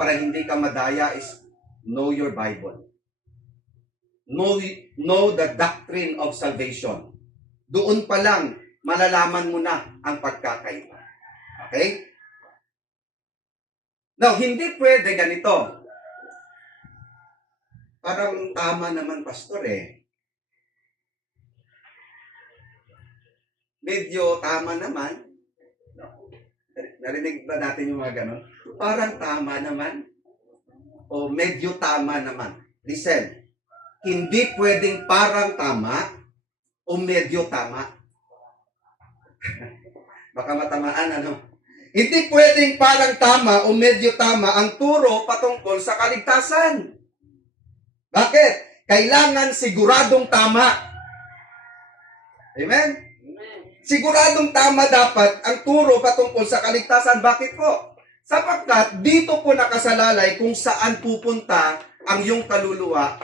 para hindi ka madaya is know your Bible. Know, know the doctrine of salvation. Doon pa lang, malalaman mo na ang pagkakaiba. Okay? Now, hindi pwede ganito. Parang tama naman, pastor eh. Medyo tama naman. Narinig ba natin yung mga ganon? Parang tama naman. O medyo tama naman. Listen, hindi pwedeng parang tama o medyo tama. Baka matamaan ano? Hindi pwedeng parang tama o medyo tama ang turo patungkol sa kaligtasan. Bakit? Kailangan siguradong tama. Amen? Siguradong tama dapat ang turo patungkol sa kaligtasan. Bakit po? Sapagkat dito po nakasalalay kung saan pupunta ang iyong kaluluwa